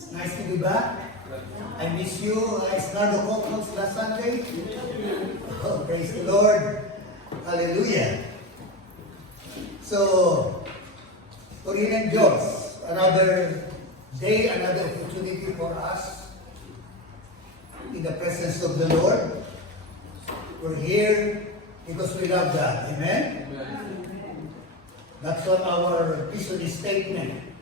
It's nice to be back. I miss you. It's not the conference last Sunday. Oh, praise the Lord. Hallelujah. So, purihin ng Diyos. Another day, another opportunity for us in the presence of the Lord. We're here because we love God. Amen? That's what our vision statement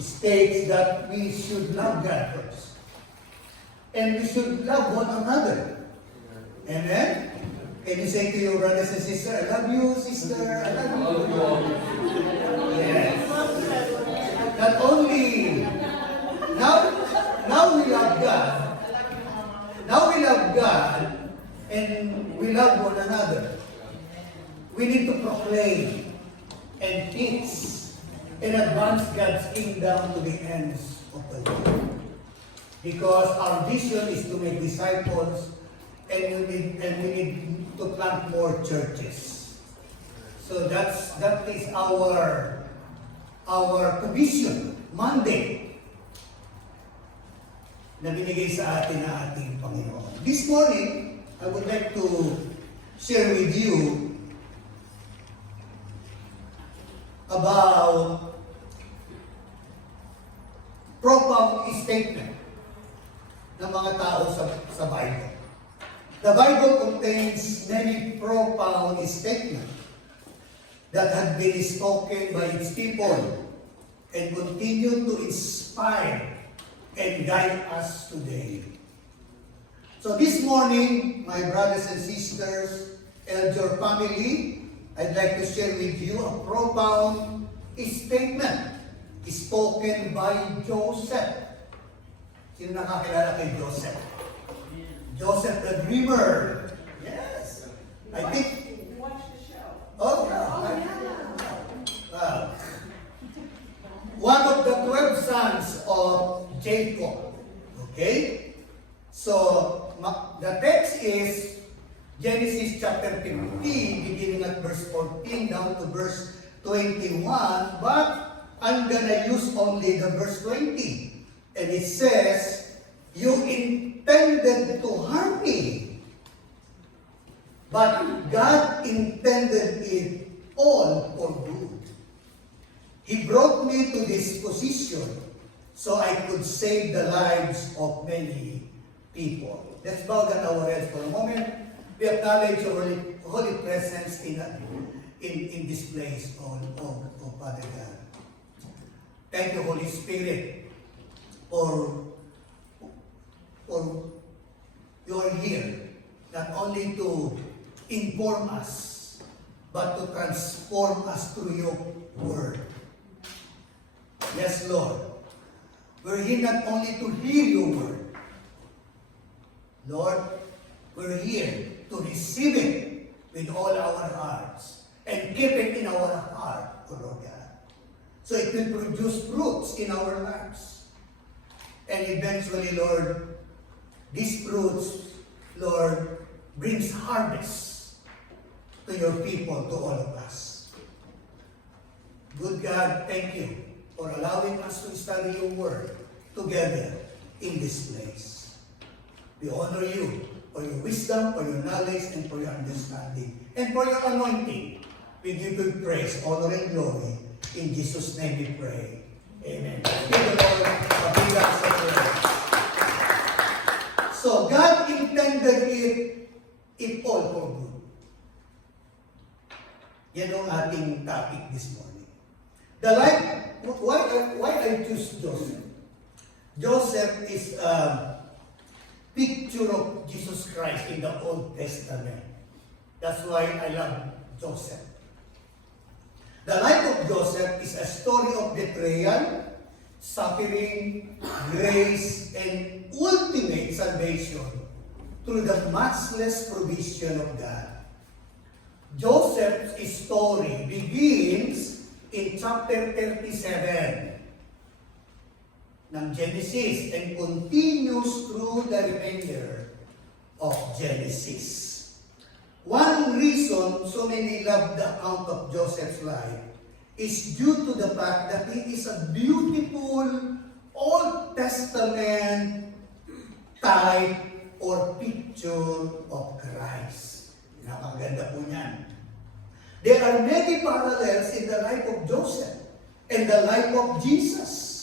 states, that we should love God first. And we should love one another. Amen? Can you say to your brothers and sisters, I love you, sister, I love you. Yes. Not only, now we love God. Now we love God, and we love one another. We need to proclaim and teach and advance God's kingdom to the ends of the world. Because our vision is to make disciples, and we need to plant more churches. So that is our vision, mandate, na binigay sa atin ng ating Panginoon. This morning, I would like to share with you about profound statement ng mga tao sa Bible. The Bible contains many profound statements that have been spoken by its people and continue to inspire and guide us today. So this morning, my brothers and sisters, elder family, I'd like to share with you a profound statement spoken by Joseph. Sino nakakilala kay Joseph? Joseph the Dreamer. Yes. I think. Watch the show. Oh, wow. One of the 12 sons of Jacob. Okay? So, the text is Genesis chapter 15, beginning at verse 14 down to verse 21, but I'm gonna use only the verse 20. And it says, you intended to harm me, but God intended it all for good. He brought me to this position so I could save the lives of many people. Let's bow down our heads for a moment. We acknowledge your holy presence in this place, oh Father God. Thank you, Holy Spirit, for you are here not only to inform us, but to transform us through your word. Yes, Lord. We're here not only to hear your word. Lord, we're here to receive it with all our hearts and keep it in our heart, O Lord God. So it will produce fruits in our lives. And eventually, Lord, these fruits, Lord, brings harvest to your people, to all of us. Good God, thank you for allowing us to study your word together in this place. We honor you for your wisdom, for your knowledge, and for your understanding, and for your anointing. We give you praise, honor, and glory. In Jesus' name we pray. Amen. Give the Lord a big hands of praise. So God intended it all for good. Yan ang ating topic this morning. Why I choose Joseph? Joseph is a picture of Jesus Christ in the Old Testament. That's why I love Joseph. The life of Joseph is a story of betrayal, suffering, grace, and ultimate salvation through the matchless provision of God. Joseph's story begins in chapter 37 ng Genesis and continues through the remainder of Genesis. One reason so many love the account of Joseph's life is due to the fact that it is a beautiful Old Testament type or picture of Christ. Napakaganda po niyan. There are many parallels in the life of Joseph and the life of Jesus.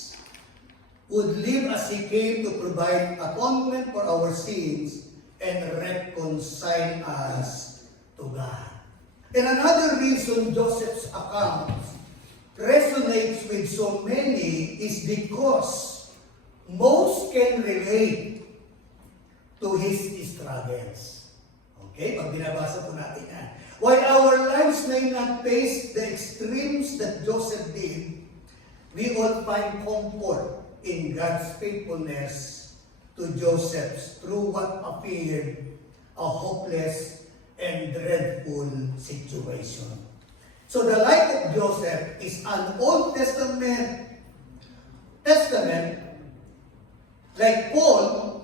Would live as he came to provide atonement for our sins and reconcile us to God. And another reason Joseph's account resonates with so many is because most can relate to his struggles. Okay? Pag binabasa po natin yan. While our lives may not face the extremes that Joseph did, we all find comfort in God's faithfulness to Joseph through what appeared a hopeless and dreadful situation. So the life of Joseph is an Old Testament, like Paul,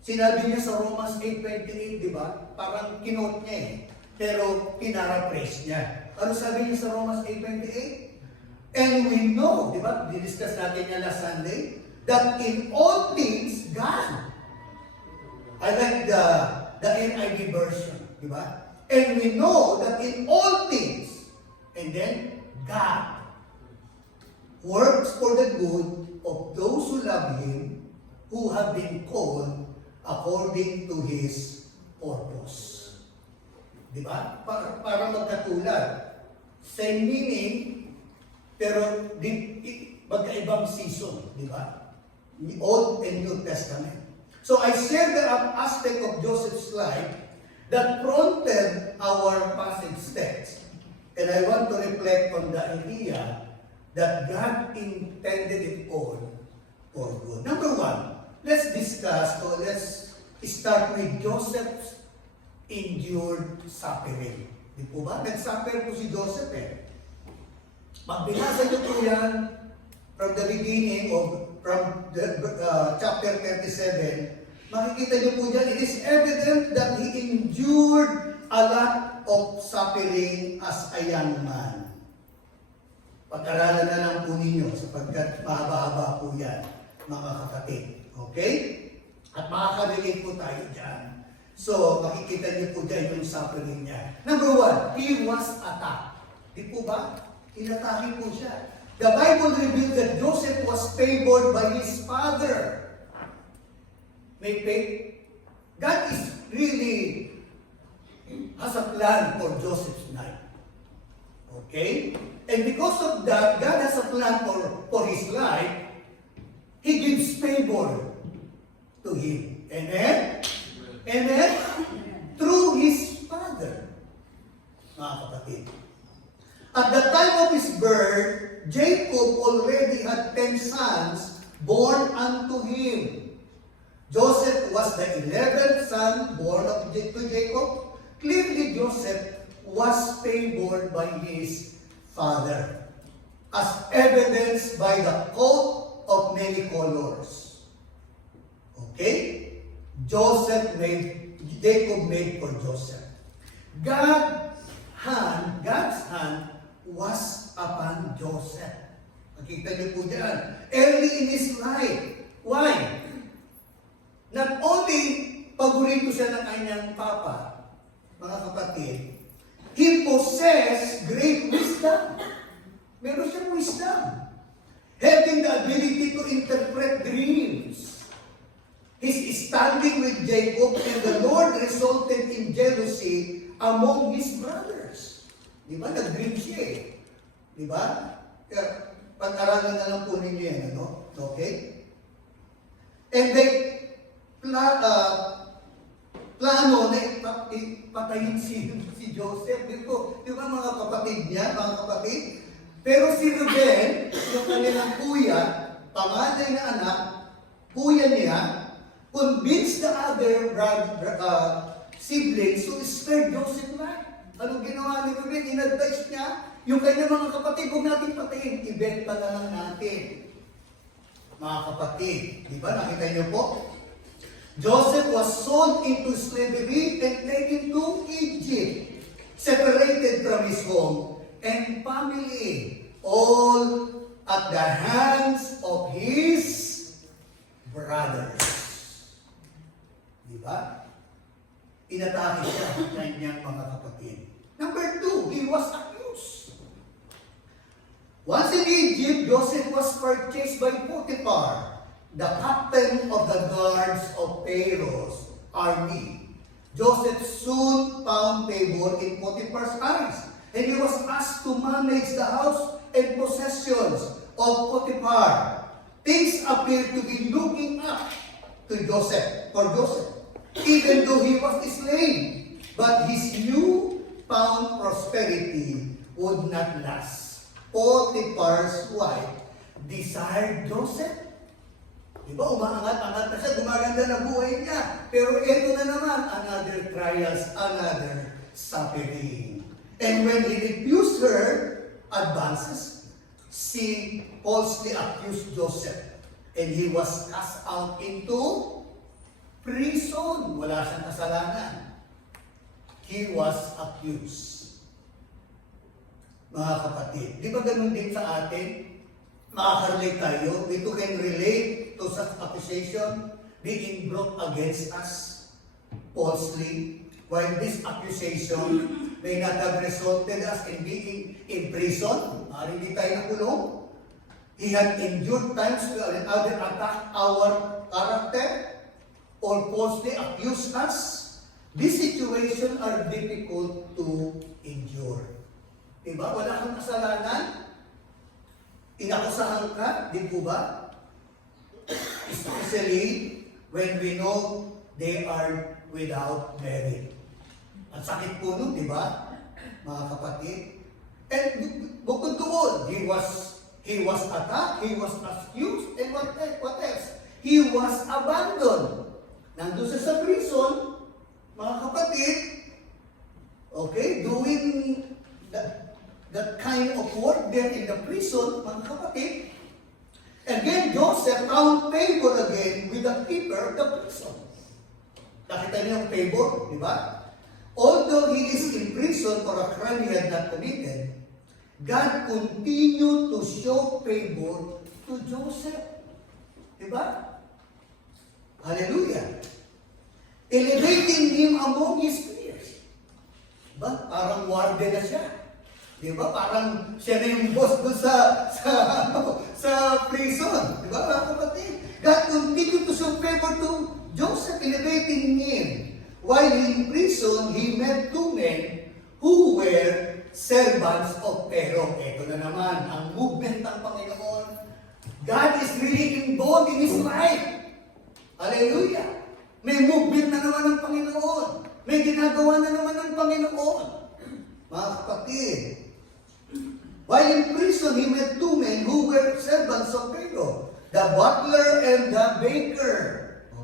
sinabi niya sa Romans 8:28, di ba? Parang kinote niya eh. Pero pinaraphrase niya. Ano sabi niya sa Romans 8:28? And we know, di ba? Didiscuss natin yan last Sunday, that in all things, God. I like the NIV version, di ba? And we know that in all things, and then God works for the good of those who love Him, who have been called according to His purpose. Di ba? Para magkatulad. Same meaning, pero magkaibang season, di ba? Old and New Testament. So I share the aspect of Joseph's life that prompted our passage text. And I want to reflect on the idea that God intended it all for good. Number one, let's start with Joseph's endured suffering. Di po ba? Nag-suffer po si Joseph eh. Pag binasa niyo po yan from the beginning from chapter 37, makikita niyo po dyan, it is evident that he endured a lot of suffering as a young man. Pag-aralan na lang po ninyo sapagkat mahaba-haba po yan, mga kapatid. Okay? At makaka-relate po tayo dyan. So, makikita niyo po dyan yung suffering niya. Number one, he was attacked. Di po ba? Inatake po siya. The Bible reveals that Joseph was favored by his father. May faith. God is really has a plan for Joseph's life. Okay? And because of that, God has a plan for his life. He gives favor to him. Amen? Amen? Through his father. Mga kapatid. At the time of his birth, Jacob already had 10 sons born unto him. Joseph was the 11th son born to Jacob. Clearly, Joseph was favored by his father, as evidenced by the coat of many colors. Okay? Jacob made for Joseph. God's hand was upon Joseph. Nakita niyo po dyan. Early in his life. Why? Not only paborito siya ng kanyang papa, mga kapatid, he possessed great wisdom. Meron siyang wisdom. Having the ability to interpret dreams. His standing with Jacob and the Lord resulted in jealousy among his brothers. Di ba? Nag-dream siya eh. Di ba? Pag-aralan na lang po ninyo yan, ano? Okay? And they plano na ipatayin si Joseph. Di ba mga kapatid niya, mga kapatid? Pero si Ruben, yung kanilang kuya, panganay na anak, kuya niya, convinced the other siblings to spare Joseph life. Anong ginawa ni Ruben? In-advise niya, yung kanyang mga kapatid, huwag natin patayin, ibenta na lang natin. Mga kapatid, di ba? Nakita niyo po? Joseph was sold into slavery and taken to Egypt, separated from his home and family, all at the hands of his ba? Inatake siya ng kanyang mga kapatid. Number 2, he was accused. Once in Egypt, Joseph was purchased by Potiphar, the captain of the guards of Pharaoh's army. Joseph soon found favor in Potiphar's eyes, and he was asked to manage the house and possessions of Potiphar. Things appeared to be looking up to Joseph, even though he was a slave. But his newfound prosperity would not last. Potiphar's wife desired Joseph. Diba, umaangat-angat na siya, gumaganda na buhay niya. Pero ito na naman, another trials, another suffering. And when he refused her advances, she falsely accused Joseph. And he was cast out into prison. Wala siyang kasalanan. He was accused. Mga kapatid, di ba ganun din sa atin? Makaka-relate tayo. We too can relate to such accusation being brought against us falsely. While this accusation may not have resulted us in being in prison, hindi tayo nakulong. He had endured times to either attack our character or falsely accuse us. These situations are difficult to endure. Diba? Wala kang kasalanan. Inakusahan ka, di po ba? Especially when we know they are without merit. Ang sakit po nun, di ba? Mga kapatid. And bukod doon, he was attacked, he was accused, and what else? He was abandoned. Nandun sa prison, mga kapatid, okay, doing that kind of work there in the prison, mga kapatid. And then Joseph found favor again with the keeper of the prison. Nakita niyo yung favor, di ba? Although he is in prison for a crime he had not committed, God continued to show favor to Joseph. Di ba? Hallelujah. Elevating him among his peers. Diba? Parang warden na siya. Diba? Parang siya na yung boss doon sa prison. Diba, mga kapatid? God continued to show favor to Joseph, elevating him. While in prison, he met two men who were servants of Pharaoh. Ito na naman, ang movement ng Panginoon. God is really involved in his life. Hallelujah! May movement na naman ng Panginoon. May ginagawa na naman ng Panginoon. Mga kapatid, while in prison, he met two men who were servants of Pharaoh, the butler and the baker.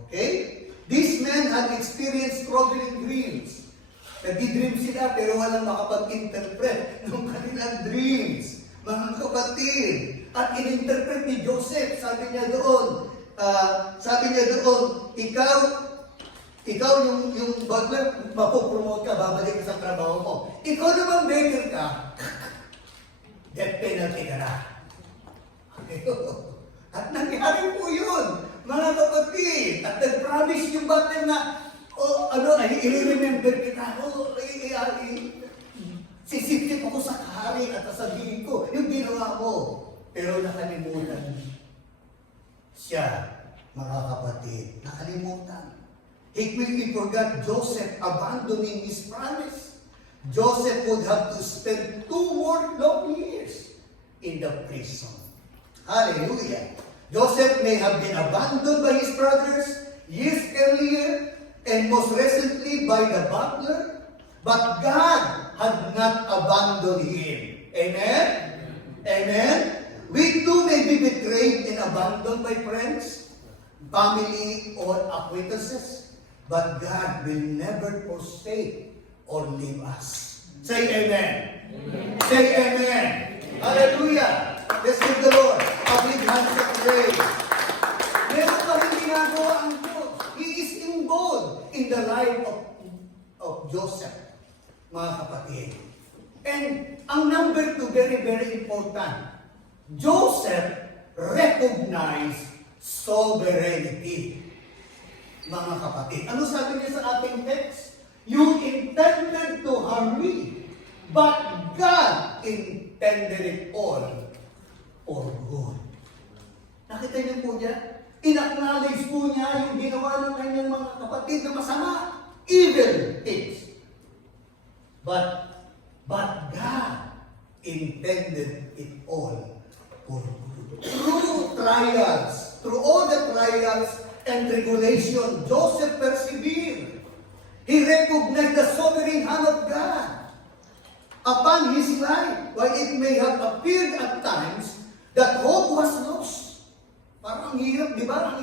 Okay? These men had experienced troubling dreams. Nagdi-dream sila pero walang makapag-interpret ng kanilang dreams. Mga kapatid, at in-interpret ni Joseph, sabi niya doon, ikaw yung butler, mapopromote ka, babalik ka sa trabaho mo. Ikaw naman baker ka, death penalty ka na. At nangyari po yun, mga kapatid. At nag-promise yung butler na, i-remember kita, sisiptip ako sa kahari at sasabihin ko, yung ginawa mo. Pero nakalimutan siya, mga kapatid. Nakalimutan. He quickly forgot Joseph abandoning his promise. Joseph would have to spend 2 more long years in the prison. Hallelujah. Joseph may have been abandoned by his brothers years earlier and most recently by the butler, but God had not abandoned him. Amen? Amen? We too may be betrayed and abandoned by friends, family, or acquaintances, but God will never forsake or leave us. Say amen. Amen. Say amen. Hallelujah. Let's give the Lord a big hand of praise. Meron pa rin ginagawa ang Diyos. He is involved in the life of Joseph, mga kapatid. And ang number 2, very, very important. Joseph recognized sovereignty. mga kapatid. Ano sabi niya sa ating text? You intended to harm me, but God intended it all for good. Nakita niyo po niya? In-acknowledge po niya yung ginawa ng kanyang mga kapatid na masama, evil things. But God intended it all for good. Through trials, through all the trials and tribulation, Joseph persevered. He recognized the sovereign hand of God upon his life. While it may have appeared at times that hope was lost. Parang ang hirap, di ba?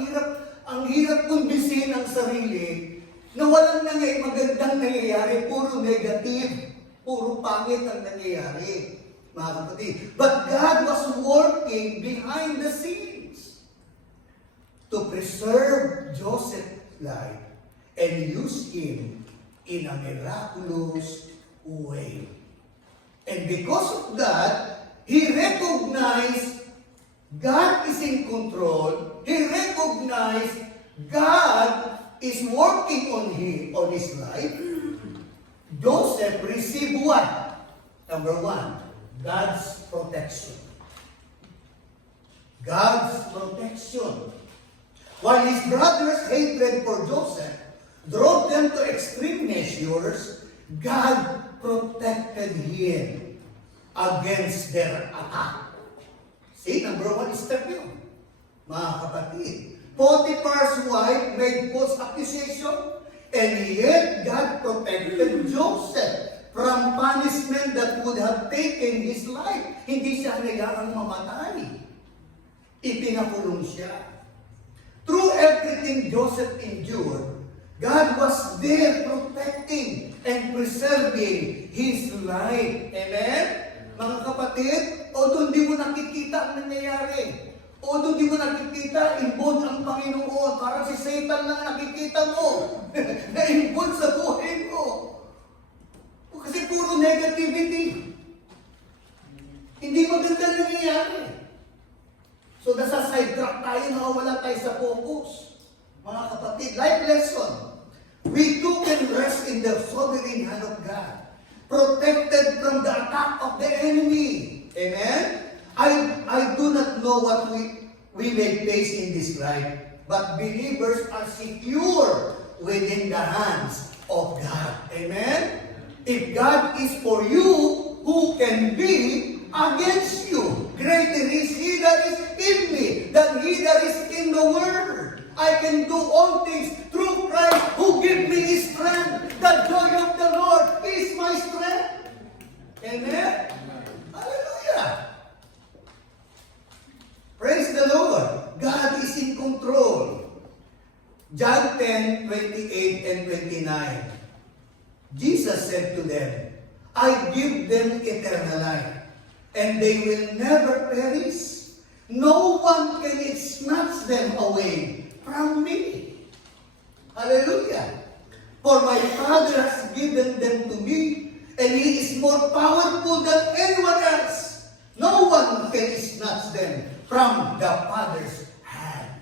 Ang hirap kumbinsihin ang sarili na walang magandang nangyayari, puro negative, puro pangit ang nangyayari, mga kapatid. But God was working behind the scenes to preserve Joseph's life and use him in a miraculous way. And because of that, he recognized God is in control. He recognized God is working on his life. Joseph received what? Number one, God's protection. God's protection. While his brothers' hatred for Joseph drove them to extreme measures, God protected him against their attack. See, number one is step yun, mga kapatid. Potiphar's wife made false accusation, and yet God protected Joseph from punishment that would have taken his life. Hindi siya hayaang mamatay. Ipinakulong siya. Through everything Joseph endured, God was there protecting and preserving his life. Amen? Mga kapatid, although hindi mo nakikita ang nangyayari, although hindi mo nakikita, involved ang Panginoon. Parang si Satan lang nakikita mo, na involved sa buhay mo. Kasi puro negativity. Hindi maganda nangyayari. So nasa sidetrack tayo, nakawala tayo sa focus. Mga kapatid, life lesson. We too can rest in the sovereign hand of God, protected from the attack of the enemy. Amen? I do not know what we may face in this life, but believers are secure within the hands of God. Amen? If God is for you, who can be against you? Greater is He that is in me than he that is in the world. I can do all things through Christ who gives me His strength. The joy of the Lord is my strength. Amen? Hallelujah! Praise the Lord. God is in control. John 10:28 and 29. Jesus said to them, I give them eternal life, and they will never perish. No one can snatch them away from me. Hallelujah. For my Father has given them to me, and He is more powerful than anyone else. No one can snatch them from the Father's hand.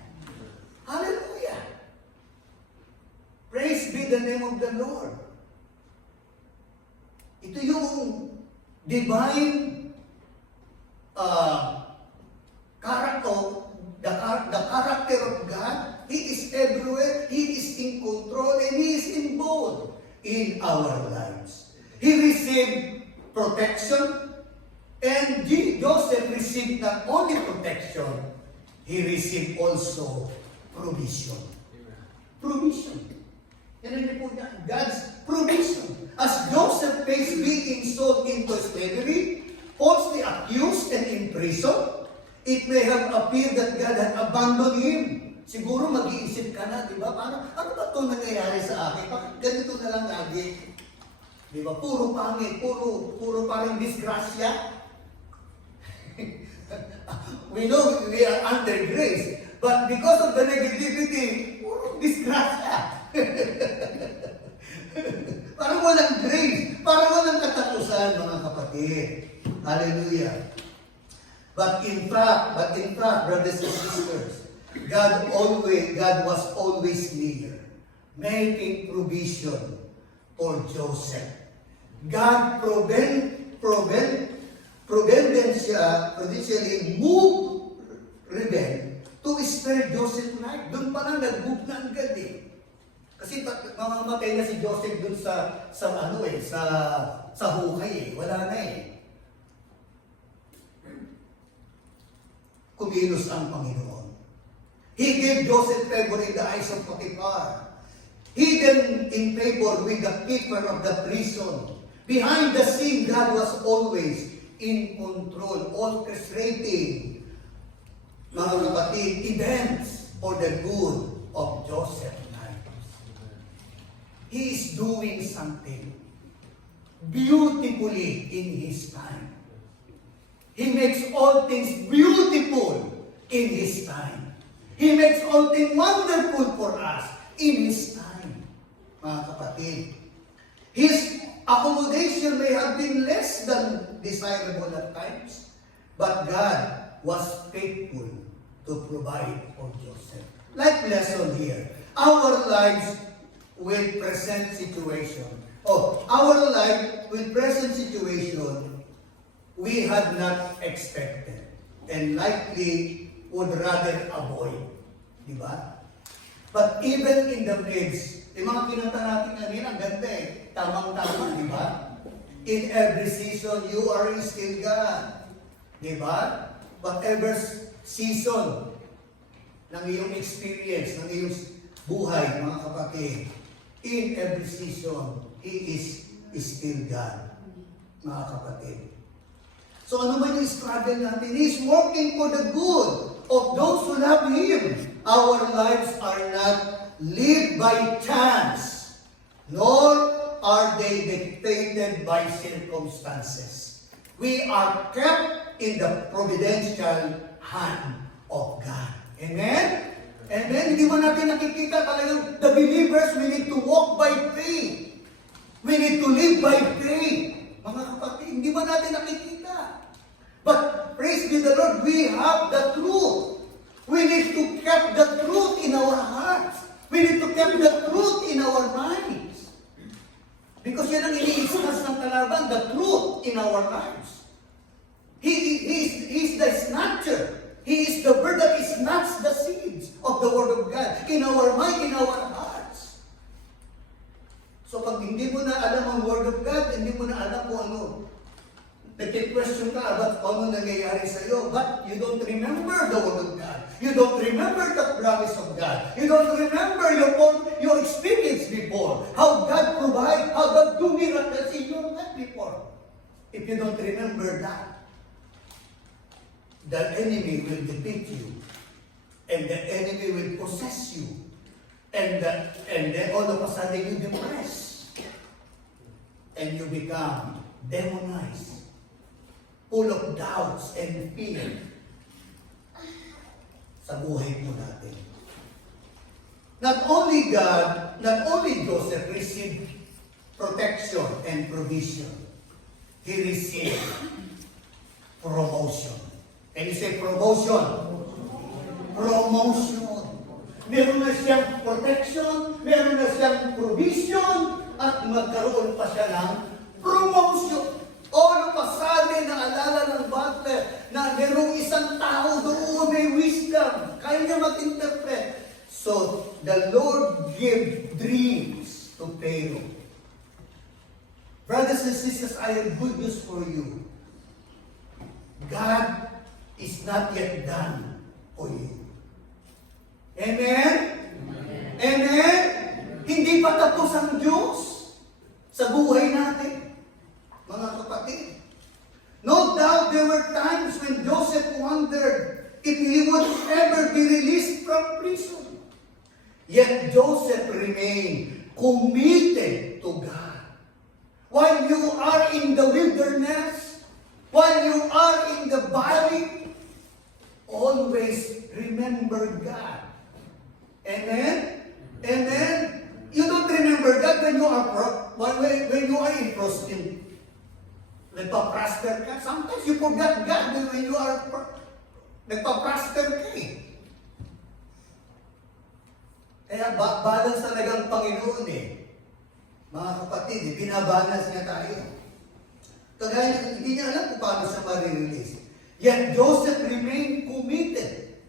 Hallelujah. Praise be the name of the Lord. Ito yung divine character, the character of God. He is everywhere, He is in control, and He is involved in our lives. He received protection, and Joseph received not only protection, he received also provision. Provision. Yan ang po niya, God's provision. As Joseph faced being sold into slavery, falsely accused and imprisoned, it may have appeared that God had abandoned him. Siguro mag-iisip ka na, di ba? Paano, ano ba ito nangyayari sa akin? Bakit ganito na lang lagi? Di ba? Puro pangit, puro parang disgrasya. We know we are under grace, but because of the negativity, puro disgrasya. Parang walang grace, parang walang katapusan, mga kapatid. Hallelujah. But in fact, brothers and sisters, God was always near. making provision for Joseph. God providentially moved Reuben to spare Joseph's life. Doon pa lang nag-move na agad eh. Kasi mamamatay na si Joseph doon sa hukay eh. Wala na eh. Kumilos ang Panginoon. He gave Joseph favor in the eyes of Potiphar. Hidden in favor with the keeper of the prison. Behind the scene, God was always in control, orchestrating, mga kapatid, events for the good of Joseph's life. He is doing something beautifully in His time. He makes all things beautiful in His time. He makes all things wonderful for us in His time, mga kapatid. His accommodation may have been less than desirable at times, but God was faithful to provide for Joseph. Like lesson here, our lives will present situation. Our life with present situation we had not expected and likely would rather avoid. Di ba? But even in the midst, yung mga kinanta natin kanina, ang ganda eh. Tamang-tama, di ba? In every season, you are still God. Di ba? Whatever season ng iyong experience, ng iyong buhay, mga kapatid, in every season, He is still God, mga kapatid. So ano man yung struggle natin, He is working for the good of those who love Him. Our lives are not lived by chance, nor are they dictated by circumstances. We are kept in the providential hand of God. Amen? Amen? Hindi mo natin nakikita talagang the believers, we need to walk by faith. We need to live by faith. Mga kapatid, hindi mo natin nakikita. But praise be the Lord, we have the truth. We need to keep the truth in our hearts. We need to keep the truth in our minds. Because yan ang ini-discuss ng kalaban, the truth in our lives. He is the snatcher. He is the bird that snatches the seeds of the Word of God in our mind, in our hearts. So pag hindi mo na alam ang Word of God, hindi mo na alam kung ano, nag-question ka about kung ano nangyayari sa iyo, but you don't remember the Word of God. You don't remember the promise of God. You don't remember your experience before. How God provide, how God do miracles in your life before. If you don't remember that, the enemy will defeat you. And the enemy will possess you. And then all of a sudden you depress. And you become demonized. Full of doubts and fear sa buhay mo natin. Not only God, not only Joseph received protection and provision, he received promotion. Can you say promotion? Promotion. Meron na siyang protection, meron na siyang provision, at magkaroon pa siya ng promotion. All of a sudden, naalala ng butler na merong isang tao doon may wisdom. Kaya niya mag-interpret. So, the Lord gave dreams to Pharaoh. Brothers and sisters, I have good news for you. God is not yet done for you. Amen? Amen? Amen? Hindi pa tapos ang Diyos sa buhay natin. Mga kapatid, no doubt there were times when Joseph wondered if he would ever be released from prison. Yet Joseph remained committed to God. While you are in the wilderness, while you are in the valley, always remember God. Amen? Amen? You don't remember God when you are in nagpa-prosper ka. Sometimes you forget God when you are nagpa-prosper ka eh. Kaya balance talagang Panginoon eh. Mga kapatid, binabalance niya tayo. Kagaya, hindi niya alam kung paano siya ma-release. Yet Joseph remained committed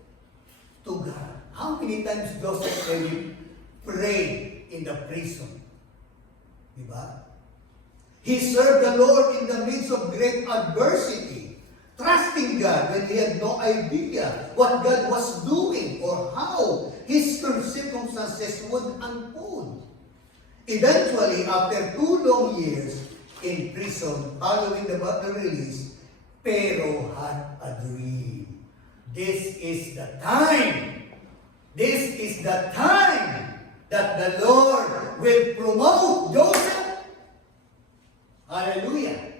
to God. How many times Joseph prayed in the prison? Diba? He served the Lord in the midst of great adversity, trusting God when he had no idea what God was doing or how his circumstances would unfold. Eventually, after 2 long years in prison following the release, Pharaoh had a dream. This is the time. This is the time that the Lord will promote Joseph. Hallelujah.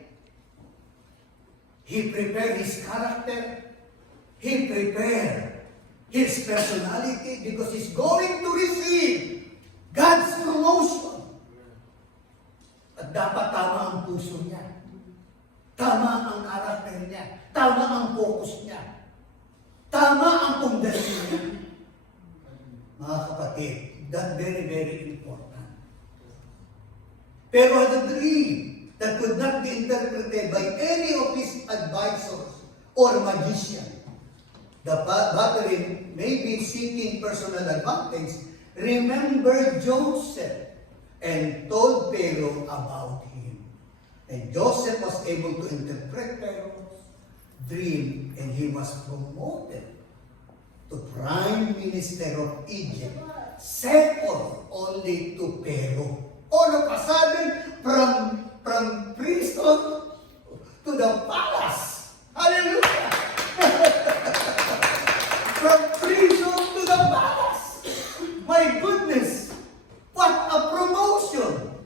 He prepared his character. He prepared his personality because he's going to receive God's promotion. At dapat tama ang puso niya. Tama ang karakter niya. Tama ang focus niya. Tama ang pundasyon niya. Mga kapatid, that's very, very important. Pero the dream that could not be interpreted by any of his advisors or magician. The battery may be seeking personal advantage. Remember Joseph and told Pharaoh about him. And Joseph was able to interpret Pharaoh's dream and he was promoted to Prime Minister of Egypt, second only to Pharaoh. All of a sudden, from prison to the palace. Hallelujah! From prison to the palace. My goodness! What a promotion!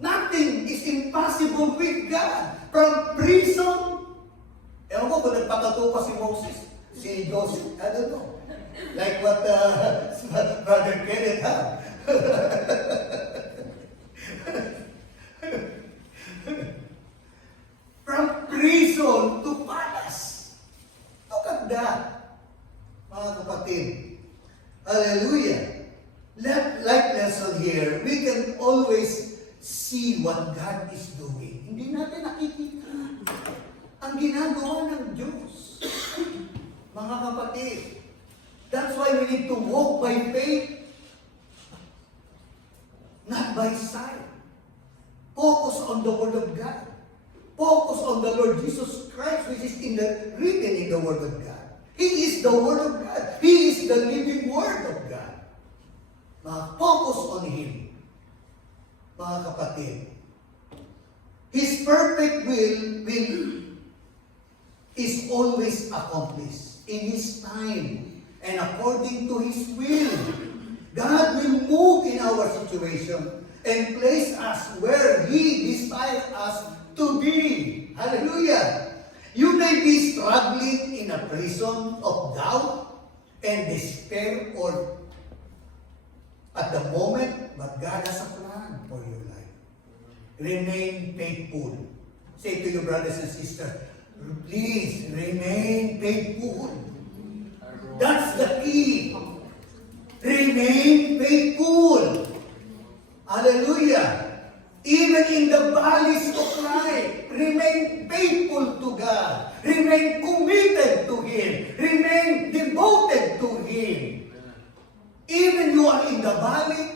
Nothing is impossible with God. From prison, ewan ko kung nagpatato pa si Moses, si Joseph, I don't know. Like what Brother Kenneth had. From prison to palace. Look at that, mga kapatid. Hallelujah. Like lesson here, we can always see what God is doing. Hindi natin nakikita ang ginagawa ng Diyos. Mga kapatid, that's why we need to walk by faith, not by sight. Focus on the Word of God. Focus on the Lord Jesus Christ, which is written in the Word of God. He is the Word of God. He is the living Word of God. Focus on Him. Mga kapatid, His perfect will is always accomplished in His time and according to His will. God will move in our situation and place us where He desires us to be. Hallelujah! You may be struggling in a prison of doubt and despair or at the moment, but God has a plan for your life. Remain faithful. Say to your brothers and sisters, please remain faithful. That's the key. Remain faithful. Hallelujah. Even in the valleys of life, remain faithful to God. Remain committed to Him. Remain devoted to Him. Even you are in the valley,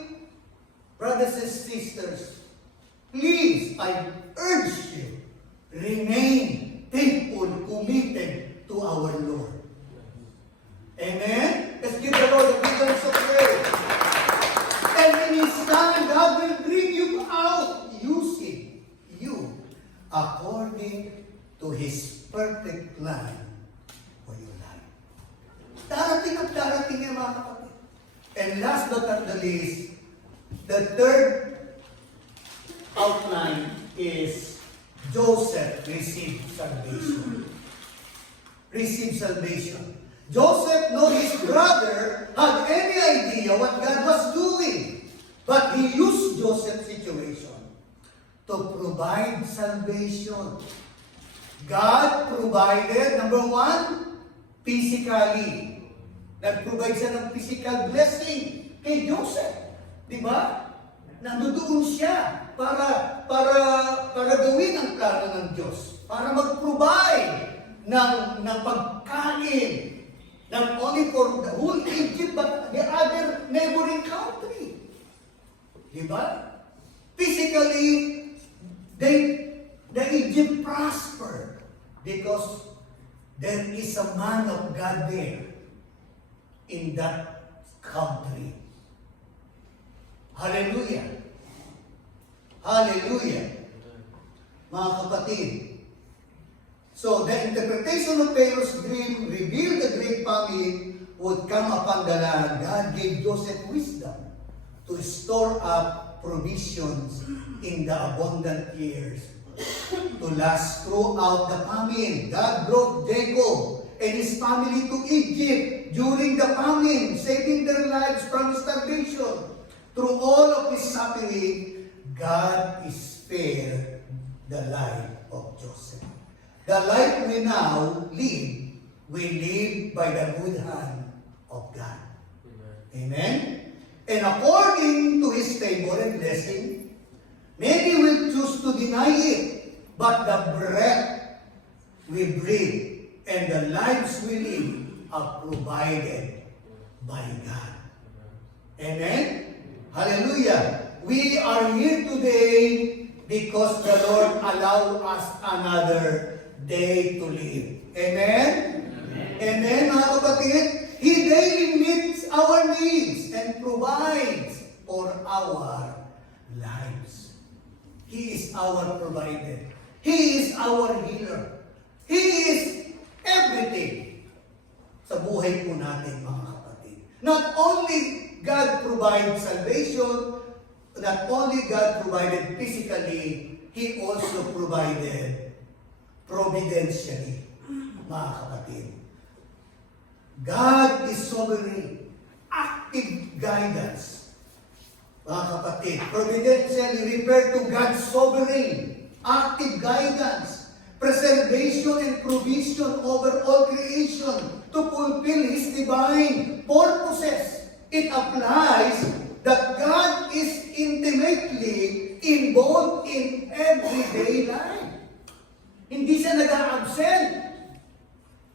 brothers and sisters, please, I urge you, remain faithful, committed to our Lord. Amen? Let's give the Lord a big hands of praise. And in His time, God will bring you out, using you according to His perfect plan for your life. Darating at darating yan, mga kapatid. And last but not the least, the third outline is Joseph received salvation. Received salvation. Joseph, no his brother, had any idea what God was doing. But he used Joseph's situation to provide salvation. God provided, number one, physically. Nag-provide siya ng physical blessing kay Joseph. Di ba? Nandoon siya para gawin ang plano ng Diyos. Para mag-provide ng pagkain. Not only for the whole Egypt, but the other neighboring country. Di ba? Physically, the Egypt prospered because there is a man of God there in that country. Hallelujah. Hallelujah. Mga kapatid. So, the interpretation of Pharaoh's dream revealed the great famine would come upon the land. God gave Joseph wisdom to store up provisions in the abundant years to last throughout the famine. God brought Jacob and his family to Egypt during the famine, saving their lives from starvation. Through all of his suffering, God is spared the life of Joseph. The life we now live, we live by the good hand of God. Amen? And according to his favor and blessing, many will choose to deny it, but the breath we breathe and the lives we live are provided by God. Amen? Hallelujah! We are here today because the Lord allowed us another day to live. Amen? Amen, mga kapatid? He daily meets our needs and provides for our lives. He is our provider. He is our healer. He is everything sa buhay po natin, mga kapatid. Not only God provides salvation, not only God provided physically, He also provided providentially, mga kapatid. God is sovereign, active guidance. Mga kapatid, providentially refer to God's sovereign, active guidance, preservation and provision over all creation to fulfill His divine purposes. It applies that God is intimately involved in everyday life. Hindi siya nag-a-absent.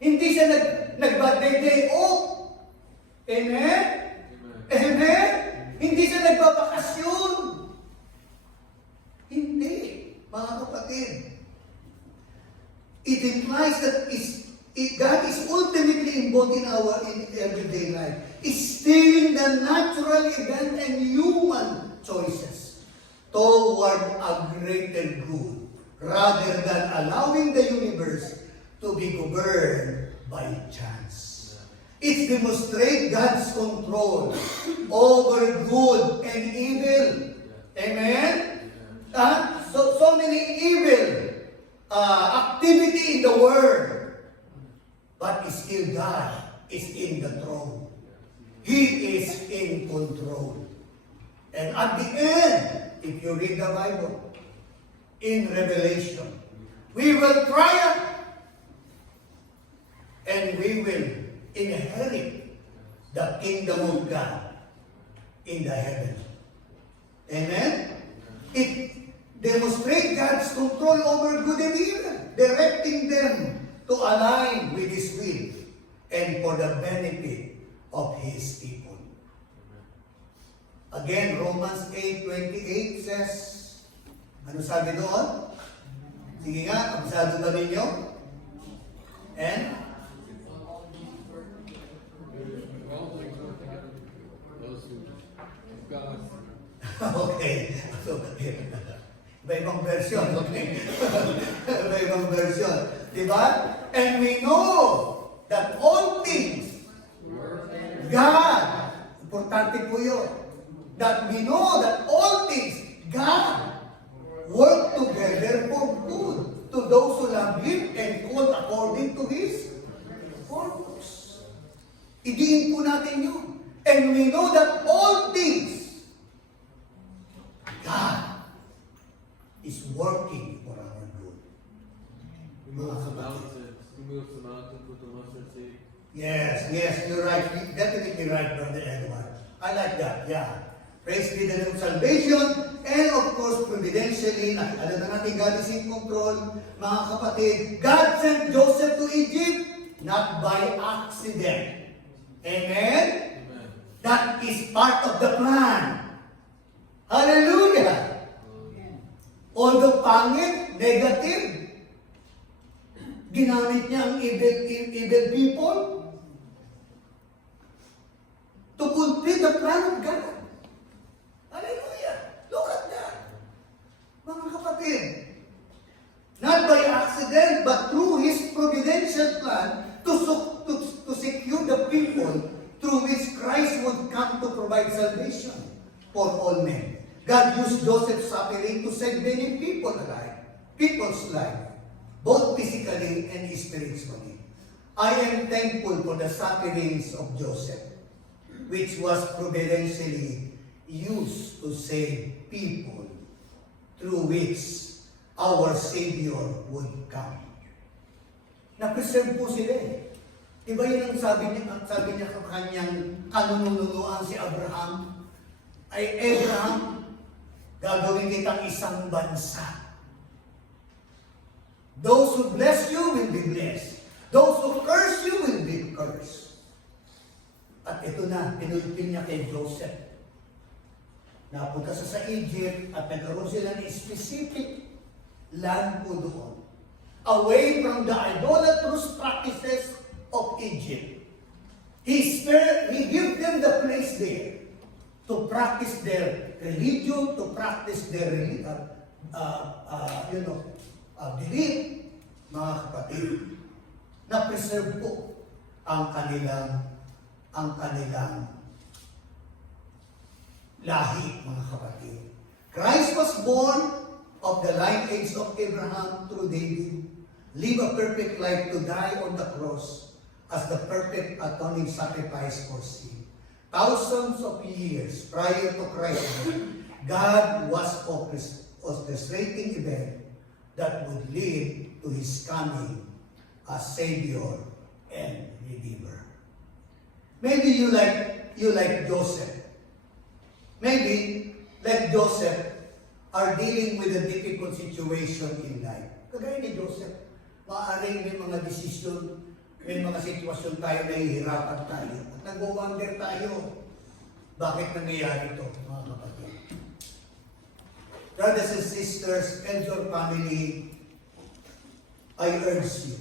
Hindi siya nag-day off. Amen? Amen? Hindi siya nagbabakasyon. Hindi, mga kapatid. It implies that God is ultimately involved in our everyday life. Steering the natural event and human choices toward a greater good, rather than allowing the universe to be governed by chance. It demonstrates God's control over good and evil. Amen? So many evil activity in the world, but still God is in the throne. He is in control. And at the end, if you read the Bible, in Revelation, we will triumph and we will inherit the kingdom of God in the heaven. Amen? It demonstrates God's control over good and evil, directing them to align with His will and for the benefit of His people. Again, Romans 8:28 says, ano sabi doon? Sige nga, kabisado ba ninyo? And? Okay. Iba-ibang version, okay? Iba-ibang version. Diba? And we know that all things, God, importante po yun, that we know that all things, God, work together for good to those who love Him and called according to His purpose. Idiin po natin yun. And we know that all things, God is working for our good. He moves the mountains with the mustard seed. Yes, you're right. Very right, Brother Edward. I like that, yeah. Praise be the name of salvation. And of course, providentially, alam na natin, God is in control. Mga kapatid, God sent Joseph to Egypt, not by accident. Amen? That is part of the plan. Hallelujah! Although pangit, negative, ginamit niya ang evil people to complete the plan of God. Hallelujah! Look at that. Mga kapatid, not by accident, but through His providential plan to secure the people through which Christ would come to provide salvation for all men. God used Joseph's suffering to save many people's life, both physically and spiritually. I am thankful for the sufferings of Joseph, which was providentially used to save people through which our Savior would come. Na-preserve po sila eh. Diba yun ang sabi niya sa kanyang kanununuan si Abraham? Ay, Abraham, gagawin kitang isang bansa. Those who bless you will be blessed. Those who curse you will be cursed. At ito na, pinulpil niya kay Joseph. Napunta sa Egypt at nagkaroon sila ng specific land po doon. Away from the idolatrous practices of Egypt. He gave them the place there to practice their religion, to practice their belief, mga kapatid. Na-preserve po ang kanilang lahi, mga kapatid. Christ was born of the lineage of Abraham through David, live a perfect life to die on the cross as the perfect atoning sacrifice for sin. Thousands of years prior to Christ, God was orchestrating event that would lead to His coming as Savior and Redeemer. Maybe you like Joseph. Maybe, like Joseph, are dealing with a difficult situation in life. Kagaya ni Joseph, maaaring may mga desisyon, may mga sitwasyon tayo na hihirapan tayo. At nag-wonder tayo, bakit nangyayari ito, mga kapatid? Brothers and sisters, and your family, I urge you,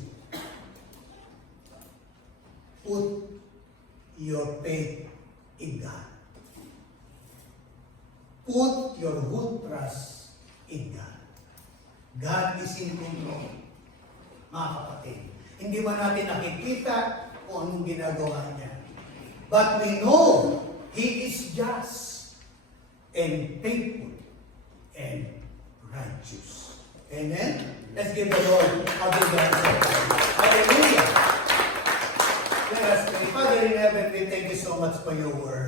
put your faith in God. Put your whole trust in God. God is in control, mga kapatid. Hindi man natin nakikita kung anong ginagawa niya. But we know He is just and faithful and righteous. Amen? Let's give the Lord a big hand. Hallelujah! Let us pray. Father in heaven, we thank you so much for your word.